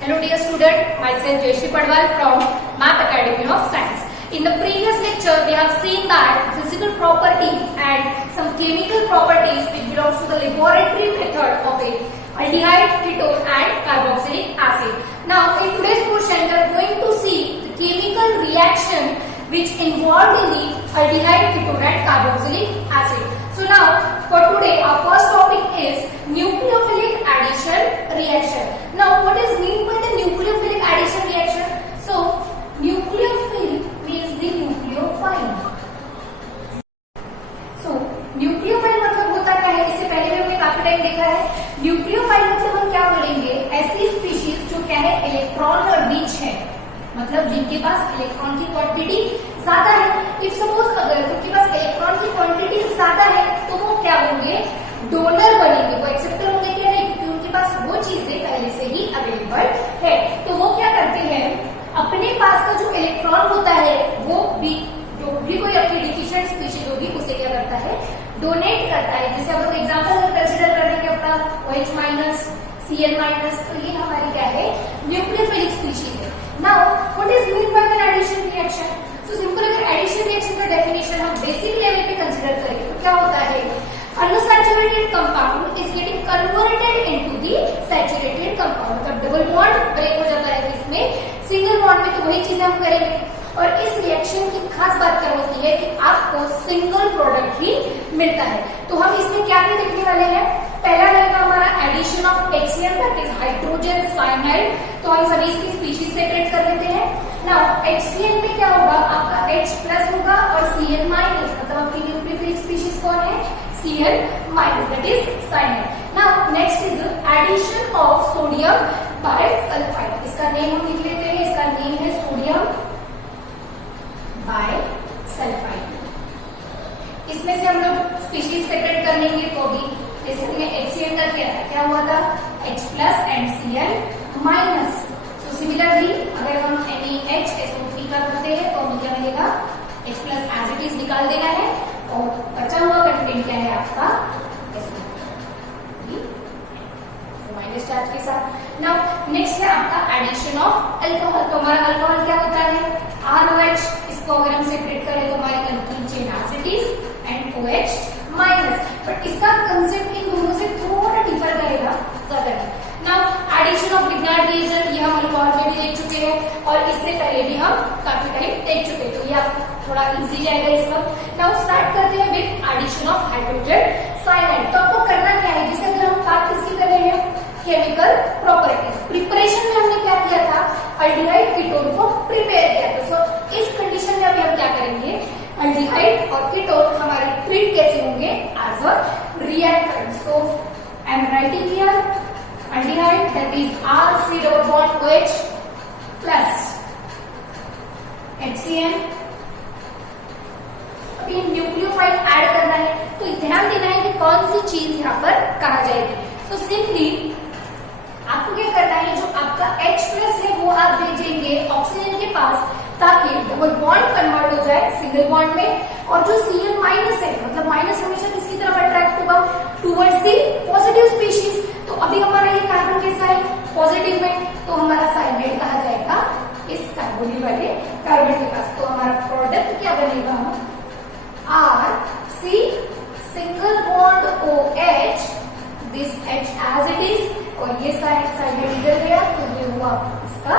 Hello dear student, myself Jayashree Padwal from Math Academy of Science. In the previous lecture, we have seen that physical properties and some chemical properties which belongs to the laboratory method of a aldehyde, ketone and carboxylic acid. Now in today's portion, we are going to see the chemical reaction which involved in the aldehyde, ketone and carboxylic acid. So now for today, our first topic is nucleophilic addition reaction. Now what is meant by the nucleophilic addition reaction? So nucleophile means the nucleophile. So nucleophile मतलब होता क्या है? इससे पहले भी हमने काफी time देखा है. न्यूक्लियोफाइल मतलब हम क्या बोलेंगे? ऐसी स्पीशीज जो क्या है, इलेक्ट्रॉन और रिच है, मतलब जिनके पास इलेक्ट्रॉन की क्वांटिटी ज्यादा है. इफ सपोज अगर उनके पास इलेक्ट्रॉन की क्वांटिटी ज्यादा है तो वो क्या होंगे? डोनर बनेंगे. वो एक्सेप्टर होंगे क्या? नहीं, क्योंकि उनके पास वो चीजें पहले से ही अवेलेबल है. तो वो क्या करते हैं, अपने पास का जो इलेक्ट्रॉन होता है वो भी, जो भी कोई अपनी डिफिशिएंट स्पीशीज होगी उसे क्या करता है? डोनेट करता है. जैसे हम लोग एग्जाम्पल कंसिडर करेंगे अपना OH माइनस, Cl माइनस, तो ये हमारी क्या है? न्यूक्लियोफिलिक स्पीशीज है. Now what is mean by an addition reaction? So simple अगर एडिशन रिएक्शन का डेफिनेशन हम बेसिक लेवल पे कंसिडर करें तो क्या होता है? Unsaturated compound is getting converted into the saturated compound. मतलब डबल बॉन्ड ब्रेक हो जाता है इसमें, सिंगल बॉन्ड में तो वही चीजें हम करेंगे. और इस रिएक्शन की खास बात क्या होती है कि आपको सिंगल प्रोडक्ट ही मिलता है. तो हम इसमें क्या क्या देखने वाले हैं? पहला रहेगा हमारा addition of HCl, that is hydrogen cyanide. तो हम सभी इसकी स्पीशीज सेपरेट कर लेते हैं. नाउ HCl में क्या होगा? आपका H प्लस होगा और Cl माइनस, मतलब आपकी न्यूक्लियोफिलिक स्पीशीज कौन है? Cl minus, that is cyanide. Now next is addition of sodium bisulphide. इसका नेम हम लिख लेते हैं. इसका नेम है सोडियम बाइसल्फाइड. इसमें से हम लोग स्पीशीज सेपरेट कर लेंगे. तो भी जैसे हमने HCl का किया था, क्या हुआ था? H plus and Cl minus. तो सिमिलरली अगर हम NaHSO3 का करते हैं तो हमें क्या मिलेगा? H plus as it is निकाल देना है और बचा हुआ कंटेंट क्या है आपका? माइनस चार्ज के साथ. नाउ नेक्स्ट है आपका एडिशन ऑफ अल्कोहल. तो हमारा अल्कोहल क्या होता है? ROH. इसको अगर हम सेपरेट करें तो हमारी alkene chain as it is and OH minus. But इसका कंसेप्ट इन दोनों से थोड़ा डिफर करेगा ज्यादा. Now addition of lignite reagent, ये हम अल्कोहल में भी देख चुके हैं और इससे पहले भी हम काफी टाइम देख चुके हैं. तो ये आपको थोड़ा इजी जाएगा इस वक्त. नाउ स्टार्ट करते हैं with addition of hydrogen cyanide. तो आपको करना क्या है? जैसे अगर हम बात किसकी कर रहे हैं? Chemical properties. प्रिपरेशन में हमने क्या किया था? अल्डिहाइड कीटोन को प्रिपेयर किया था. सो इस कंडीशन में अभी हम क्या करेंगे? अल्डिहाइड और कीटोन हमारे ट्रीट कैसे होंगे? As a reactant. So I am writing here aldehyde, that is RC double bond OH plus HCl. अब ये न्यूक्लियोफाइल ऐड करना है तो ध्यान देना है कि कौन सी चीज यहाँ पर कहा जाएगी. तो सिंपली आपको क्या करना है? जो आपका H प्लस है वो आप भेजेंगे ऑक्सीजन के पास ताकि डबल बॉन्ड कन्वर्ट हो जाए सिंगल बॉन्ड में. और जो Cl माइनस है, मतलब माइनस हमेशा किसकी तरफ अट्रैक्ट होगा? Towards the positive species. तो अभी हमारा ये कार्बन कैसा है? पॉजिटिव में. तो हमारा साइनाइड कहा जाएगा इस कार्बोनिल वाले कार्बन के पास. तो हमारा प्रोडक्ट क्या बनेगा? RC single bond OH, this H as it is, और ये साइनाइड इधर गया तो ये हुआ इसका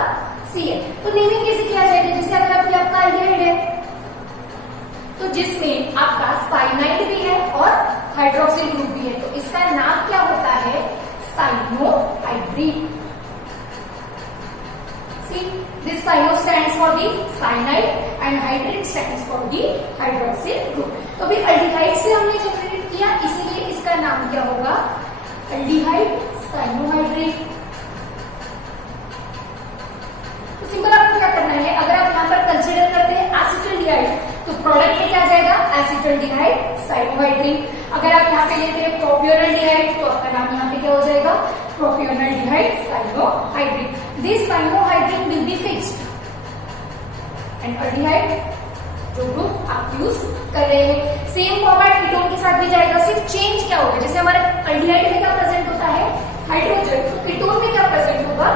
Cl. तो नेमिंग कैसे किया जाएगा? जैसे अगर आपका अल्डिहाइड है तो जिसमें आपका साइनाइड भी है और हाइड्रोक्सिल ग्रुप भी है, तो इसका नाम क्या होता है? Cyanohydrin. See, this cyno stands for the cyanide and hydride stands for the hydroxyl group. तो अभी अल्डिहाइड से हमने जो क्रिएट किया, इसीलिए इसका नाम क्या होगा? Aldehyde cyanohydrin. तो सिंपल आपको क्या करना है? अगर आप यहाँ पर कंसिडर करते हैं एसिटल्डिहाइड तो प्रोडक्ट में क्या जाएगा? Acetaldehyde cyanohydrin. अगर आप यहाँ पे लेते हैं प्रोपियोनल्डिहाइड तो आपका नाम यहाँ पे क्या हो जाएगा? Propionaldehyde cyanohydrin. This cyanohydrin will be fixed and aldehyde जो ग्रुप आप यूज कर रहे हैं सेम फॉर्मेट कीटोन के साथ भी जाएगा. सिर्फ चेंज क्या होगा? जैसे हमारे अल्डिहाइड में क्या प्रेजेंट होता है? हाइड्रोजन. तो कीटोन में क्या प्रेजेंट होगा?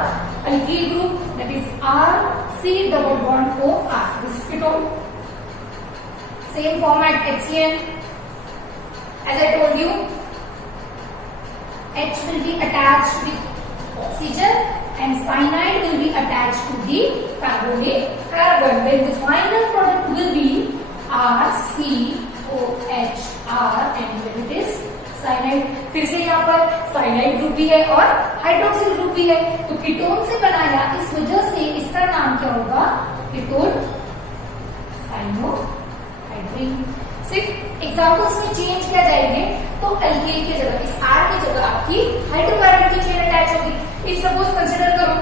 alkyl group, that is RC double bond OR. This is ketone. Same format HCl. As I told you, H will be attached to the oxygen and cyanide will be attached to the carbonate carbon. Then the final product will be RCOHR and when it is cyanide. फिर से यहाँ पर cyanide group भी है और hydroxyl group भी है, तो कीटोन से बनाया, इस वजह से इसका नाम क्या होगा? Ketone cyanohydrin. सिर्फ एग्जाम्पल्स में चेंज किया जाएंगे तो अल्कील की जगह, इस R की जगह आपकी हाइड्रोकार्बन की चेन अटैच होगी। इफ सपोज कंसिडर करो,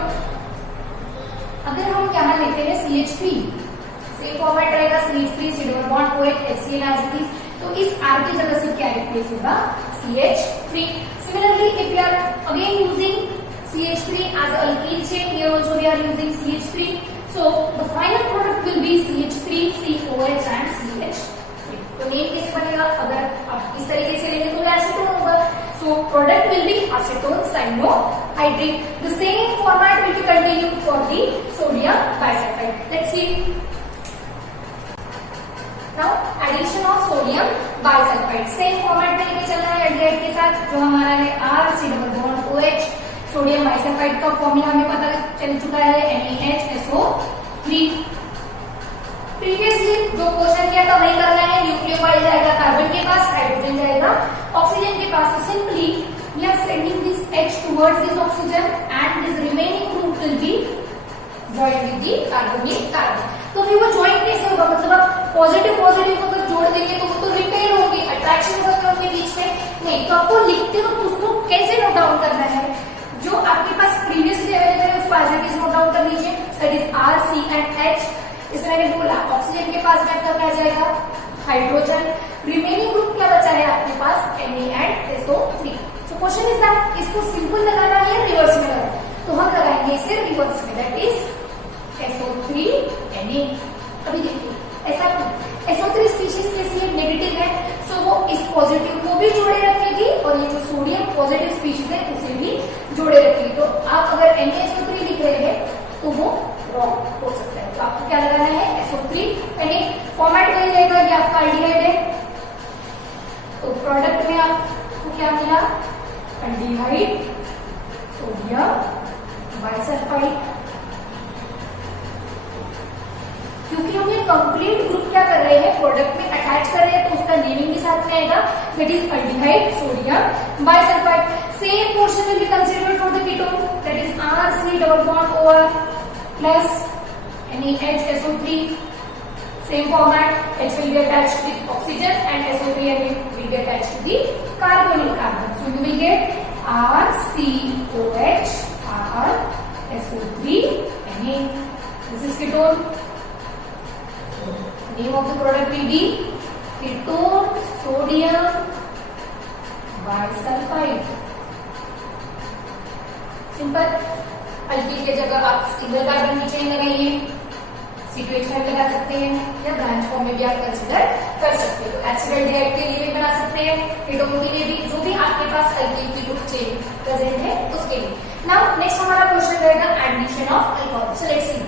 अगर हम यहाँ लेते हैं CH3, सेम फॉर्मेट रहेगा CH3 C double bond OH HCl as it is, तो इस R की जगह से क्या रिप्लेस होगा? CH3. Similarly, if we are again using CH3 as an alkyl chain, here also we are using CH3. So the final product will be CH3, COH and CH3. तो name कैसे बनेगा? अगर आप इस तरीके से लेंगे तो एसीटोन होगा. So product will be acetone cyanohydride. The same format will be continued for the sodium bisulfite. Let's see. Now addition of sodium bisulfite. Same format में लेके चलना है एल्डिहाइड के साथ, जो हमारा है RC double bond OH. Sodium bisulphide का फॉर्मूला हमें पता चल चुका है NaHSO3. प्रीवियसली जो क्वेश्चन किया था वही करना है. न्यूक्लियोफाइल जाएगा कार्बन के पास, हाइड्रोजन जाएगा ऑक्सीजन के पास. So simply we are sending this H towards this oxygen and this remaining group will be joined with the carbonate carbon. तो भी वो ज्वाइन कैसे होगा? मतलब आप पॉजिटिव पॉजिटिव को अगर जोड़ देंगे तो वो तो रिपेल होंगे, अट्रैक्शन होगा उनके बीच में नहीं. तो आपको लिखते वक्त उसको कैसे नोट डाउन करना है? जो आपके पास प्रीवियसली अवेलेबल है उसको as it is note down कर लीजिए. That is R C and H. इस मैंने बोला ऑक्सीजन के पास बैठकर क्या जाएगा? हाइड्रोजन. रिमेनिंग ग्रुप क्या बचा है आपके पास? Na and SO3. So question is that इसको सिंपल लगाना है रिवर्स में लगाना, तो हम लगाएंगे इसे रिवर्स में. That is SO3 Na. अभी देखिए ऐसा SO3 स्पीशीज कैसी है? नेगेटिव है, सो वो इस पॉजिटिव को भी जोड़े रखेगी और ये जो सोडियम पॉजिटिव स्पीशीज है उसे भी जोड़े रखेगी. तो आप अगर NaSO3 लिख रहे हैं तो वो रॉन्ग हो सकता है. तो आपको क्या लगाना है? SO3 Na. फॉर्मेट वही रहेगा कि आपका एल्डिहाइड है, तो प्रोडक्ट में आपको क्या मिला? Aldehyde sodium bisulphide. क्योंकि हम ये कंप्लीट ग्रुप क्या कर रहे हैं? प्रोडक्ट में अटैच कर रहे हैं, तो उसका नेमिंग भी साथ में आएगा. That is aldehyde sodium bisulphide. Same portion will be considered for the ketone. That is RC double bond OR plus NaHSO3. Same format. H will be attached to the oxygen and SO3 will be attached to the carbonyl carbon. So you will get RCOH R SO3 Na. This is ketone. Name of the product will be ketone sodium bisulfite. Simple. Alkyl की जगह आप single carbon की chain लगाइए, C2H5 लगा सकते हैं या branch form में भी आप कंसीडर कर सकते हो. एसिडाल्डिहाइड के लिए भी बना सकते हैं, कीटोन के लिए भी, जो भी आपके पास अल्कील की ग्रुप चेन प्रेजेंट है उसके लिए. नाउ नेक्स्ट हमारा क्वेश्चन रहेगा addition of alcohol. So let's see.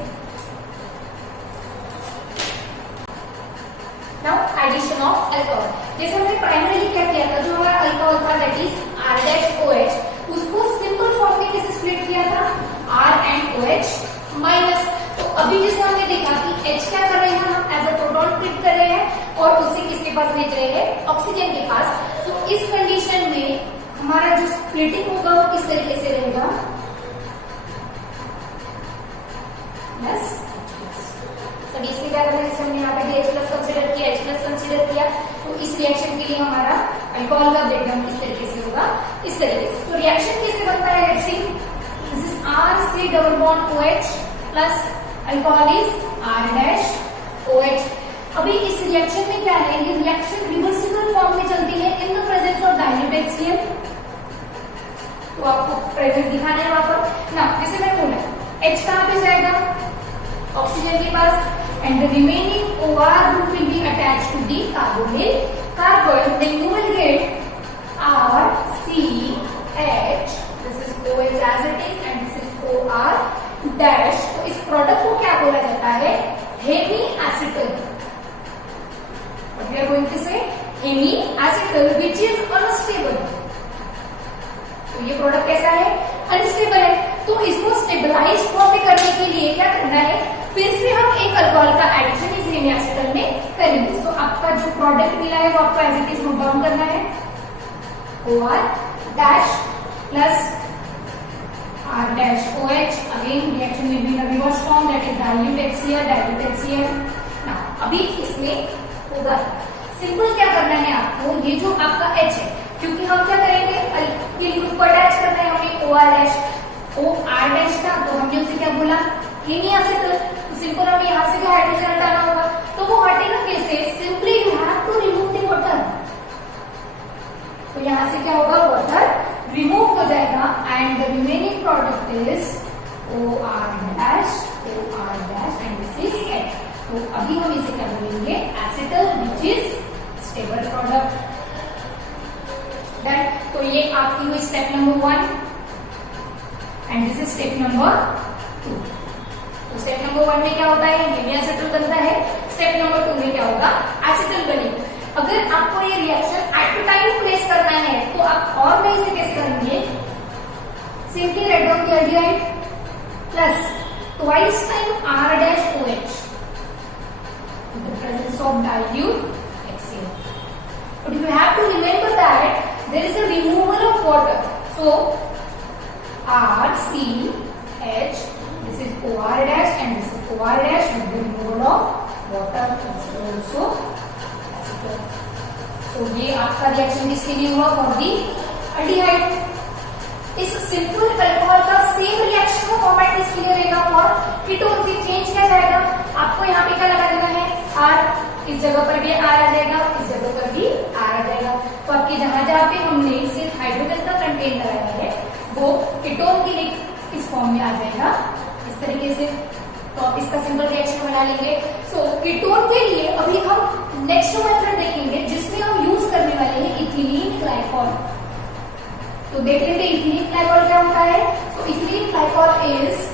Now addition of alcohol. जैसे हमने प्राइमरीली क्या किया था, जो हमारा अल्कोहल था दैट इज R-OH, उसको सिंपल फॉर्म में कैसे स्प्लिट किया था? R and OH minus. तो अभी जैसे हमने देखा कि H क्या कर रहे हैं, हम एज अ प्रोटॉन ट्रीट कर रहे हैं और उसे किसके पास भेज रहे हैं? ऑक्सीजन के पास. तो इस कंडीशन में हमारा जो स्प्लिटिंग होगा वो किस तरीके से रहेगा? प्लस. सभी इसमें क्या करना है? जैसे हमने यहाँ पे H+ कंसीडर किया, H+ कंसीडर किया, तो इस रिएक्शन के लिए हमारा अल्कोहल का ब्रेकडाउन किस तरीके से होगा? इस तरीके से. तो रिएक्शन कैसे बनता है? Let's see. This is RC double bond OH plus alcohol is R-OH. अभी इस रिएक्शन में क्या है? ये रिएक्शन रिवर्सिबल फॉर्म में चलती है इन the presence of dilute HCl. तो आपको प्रेजेंस दिखाना है वहां पर ना. जैसे मैं बोला H कहां पे जाएगा? ऑक्सीजन के पास. and the remaining OR group will be attached to the carbonyl carbon. Then you will get RCH. This is OH as it is and this is OR dash, तो इस प्रोडक्ट को क्या बोला जाता है? Hemiacetal. We are going to say hemiacetal which is unstable. तो ये product कैसा है? अनस्टेबल है। तो इसको स्टेबलाइज फॉर्म में करने के लिए क्या करना है? फिर से हम एक अल्कोहल का एडिशन इस हेमी एसिटल में करेंगे। तो आपका जो प्रोडक्ट मिला है वो आपको as it is note down करना है। OR dash plus R dash OH. Again reaction will be in a reverse form, that is dilute HCl, dilute HCl. Now अभी इसमें होगा सिंपल क्या करना है आपको, ये जो आपका H है, क्योंकि हम क्या करेंगे अल्किल ग्रुप को अटैच करना है हमें OR dash, OR dash था तो हमने उसे क्या बोला? Hemy acetal. तो सिंपल हमें यहाँ से क्या हाइड्रोजन हटाना होगा, तो वो हटेगा कैसे? Simply you have to remove the water. तो यहां से क्या होगा? वाटर रिमूव हो जाएगा and the remaining product is OR dash and this is H। तो अभी हम इसे क्या बोलेंगे? Acetal which is stable product. Done. तो ये आपकी हुई step number 1 and this is step number 2। तो स्टेप नंबर 1 में क्या होता है? हेमी एसिटल बनता है। स्टेप नंबर 2 में क्या होगा? एसिटल बनेगा। अगर आपको ये रिएक्शन एट टाइम प्लेस करना है तो आप और में इसे कैसे करेंगे? Simply write down the aldehyde plus twice time R dash OH in the presence of dilute HCl. But you have to remember that there is a removal of water. So RCH, this is OR dash and this is OR dash with the removal of water also. तो ये आपका reaction किसके लिए हुआ? For the aldehyde. इस simple alcohol का same reaction का format किसके लिए रहेगा? For ketone. से चेंज क्या जाएगा? आपको यहाँ पे क्या लगा देना है? R। इस जगह पर भी R आ जाएगा, इस जगह पर भी R आ जाएगा। तो आपके जहां जहां पे हमने सिर्फ हाइड्रोजन का कंटेंट लगाया है वो कीटोन के लिए इस फॉर्म में आ जाएगा इस तरीके से। तो आप इसका सिंपल रिएक्शन बना लेंगे। सो कीटोन के लिए अभी हम नेक्स्ट मेथड देखेंगे जिसमें हम यूज करने वाले हैं इथिलीन ग्लाइकॉल। तो देख लेते हैं इथिलीन ग्लाइकॉल क्या होता है। So ethylene glycol is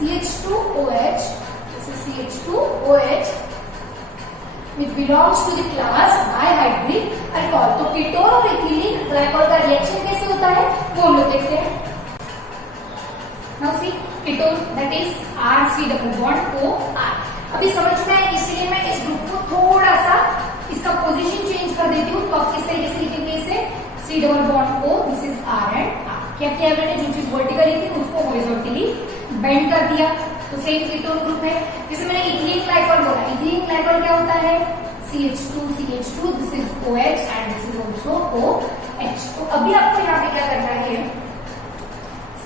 CH2OH, this is CH2OH which belongs to the class dihydric alcohol. तो कीटोन और इथिलीन ग्लाइकॉल का रिएक्शन कैसे होता है वो हम लोग देखते हैं। Now see ketone that is RC double bond OR। अभी समझ में आए, इसलिए मैं इस ग्रुप को थोड़ा सा इसका पोजीशन चेंज कर देती हूँ। तो आप किस तरीके से लिखेंगे इसे? C double bond O, this is R and R। क्या किया मैंने? जो चीज वर्टिकली थी उसको हॉरिजॉन्टली बेंड कर दिया। तो सेम कीटोन ग्रुप है। जैसे मैंने इथिलीन ग्लाइकॉल बोला, इथिलीन ग्लाइकॉल क्या होता है? CH2, this is OH and this is also OH। तो अभी आपको यहाँ पे क्या करना है?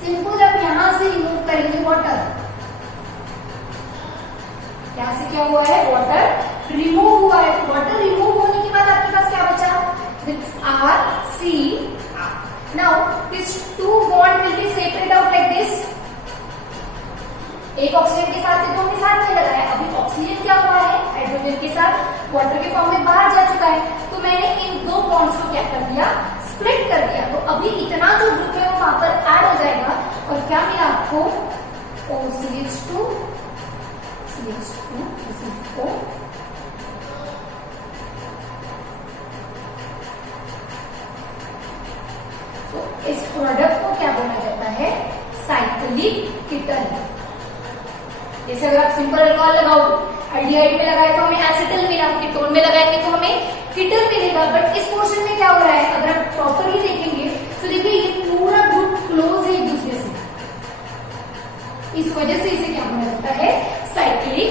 सिंपल आप यहां से रिमूव करेंगे वाटर। यहां से क्या हुआ है? वाटर रिमूव हुआ है। वाटर रिमूव होने के बाद आपके पास क्या बचा? RCR। Now this two bond will be separate out like this. एक ऑक्सीजन के साथ तो हमने साथ में लगाया, अभी ऑक्सीजन क्या हुआ है? हाइड्रोजन के साथ वाटर के फॉर्म में बाहर जा चुका है। तो मैंने इन दो बॉन्ड्स को क्या कर दिया? स्प्लिट कर दिया। तो अभी इतना जो ग्रुप है वो वहां पर ऐड हो जाएगा और क्या मिला आपको? OCH2, CH2, this is O। तो इस प्रोडक्ट को क्या बोला जाता है? Cyclic Keaton. जैसे अगर आप सिंपल अल्कोहल लगाओ, अल्डिहाइड में लगाए तो हमें एसिटल मिला, कीटोन में लगाएंगे तो हमें कीटन मिलेगा। बट इस पोर्शन में क्या हो रहा है? अगर आप प्रॉपरली देखेंगे तो देखिए ये पूरा ग्रुप क्लोज है एक दूसरे से, इस वजह से इसे क्या बोला जाता है? Cyclic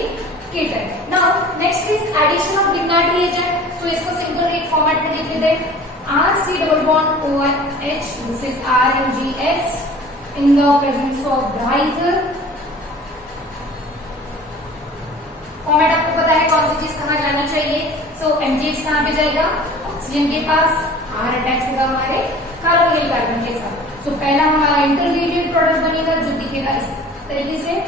ketone. Now next is addition of lignite reagent. So इसको सिंपल एक फॉर्मेट में लिख देते हैं। RC double bond OH, this is RMgX in the presence of diether. Format आपको पता है कौन सी चीज कहाँ जानी चाहिए। सो MgX कहाँ पे जाएगा? ऑक्सीजन के पास। R अटैच होगा हमारे कार्बोनिल कार्बन के साथ। सो पहला हमारा इंटरमीडिएट प्रोडक्ट बनेगा जो दिखेगा इस तरीके से।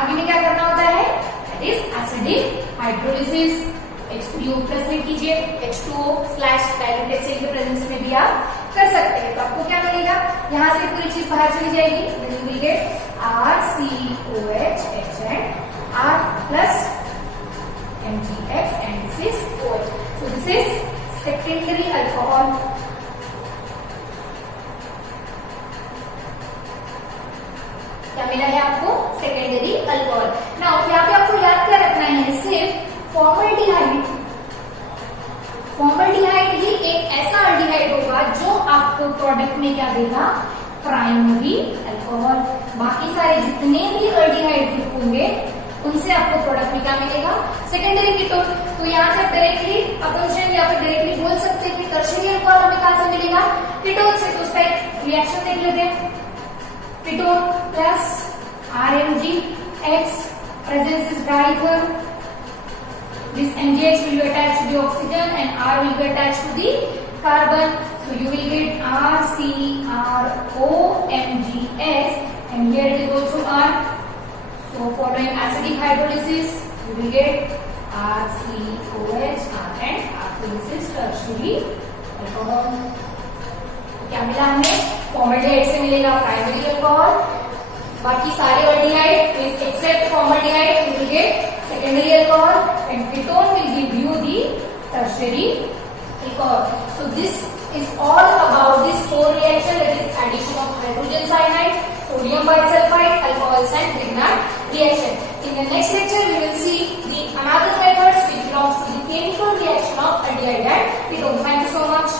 आगे में क्या करना होता है? That is acidic hydrolysis. H3O plus में कीजिए, H2O/डाइल्यूट HCl के प्रेजेंस में भी आप कर सकते हैं। तो आपको क्या मिलेगा, यहाँ से पूरी चीज बाहर चली जाएगी, you will get RCOH and R plus MgX and this is OH. So this is secondary alcohol. क्या मिला है आपको, सेकेंडरी अल्कोहल। नाउ यहाँ पे आपको याद क्या रखना है, सिर्फ फॉर्मल्डिहाइड। फॉर्मल्डिहाइड ही एक ऐसा अल्डिहाइड होगा जो आपको प्रोडक्ट में क्या देगा, प्राइमरी अल्कोहल। बाकी सारे जितने भी अल्डिहाइड ग्रुप होंगे उनसे आपको प्रोडक्ट में क्या मिलेगा, सेकेंडरी कीटोन। तो यहाँ से डायरेक्टली असम्पशन या फिर डायरेक्टली बोल सकते हैं कि टर्शियरी अल्कोहल हमें कहां से मिलेगा, कीटोन से। तो उसका एक रिएक्शन देख लेते हैं, ketone plus RMgX, presence is diether. This MgX will be attached to the oxygen and R will be attached to the carbon. So you will get RCROMgX and here it is also R. So following acidic hydrolysis you will get RCOH and R. So this is tertiary alcohol. क्या मिला हमें, formaldehyde से मिलेगा primary alcohol, बाकी सारे aldehyde except formaldehyde you will get secondary alcohol and ketone will give you the tertiary alcohol. So this is all about this 4 reaction, that is addition of hydrogen cyanide, sodium bisulfite, alcohols and Grignard reaction. In the next lecture we will see the another methods which belongs to the chemical reaction of aldehyde and ketone. Thank you so much.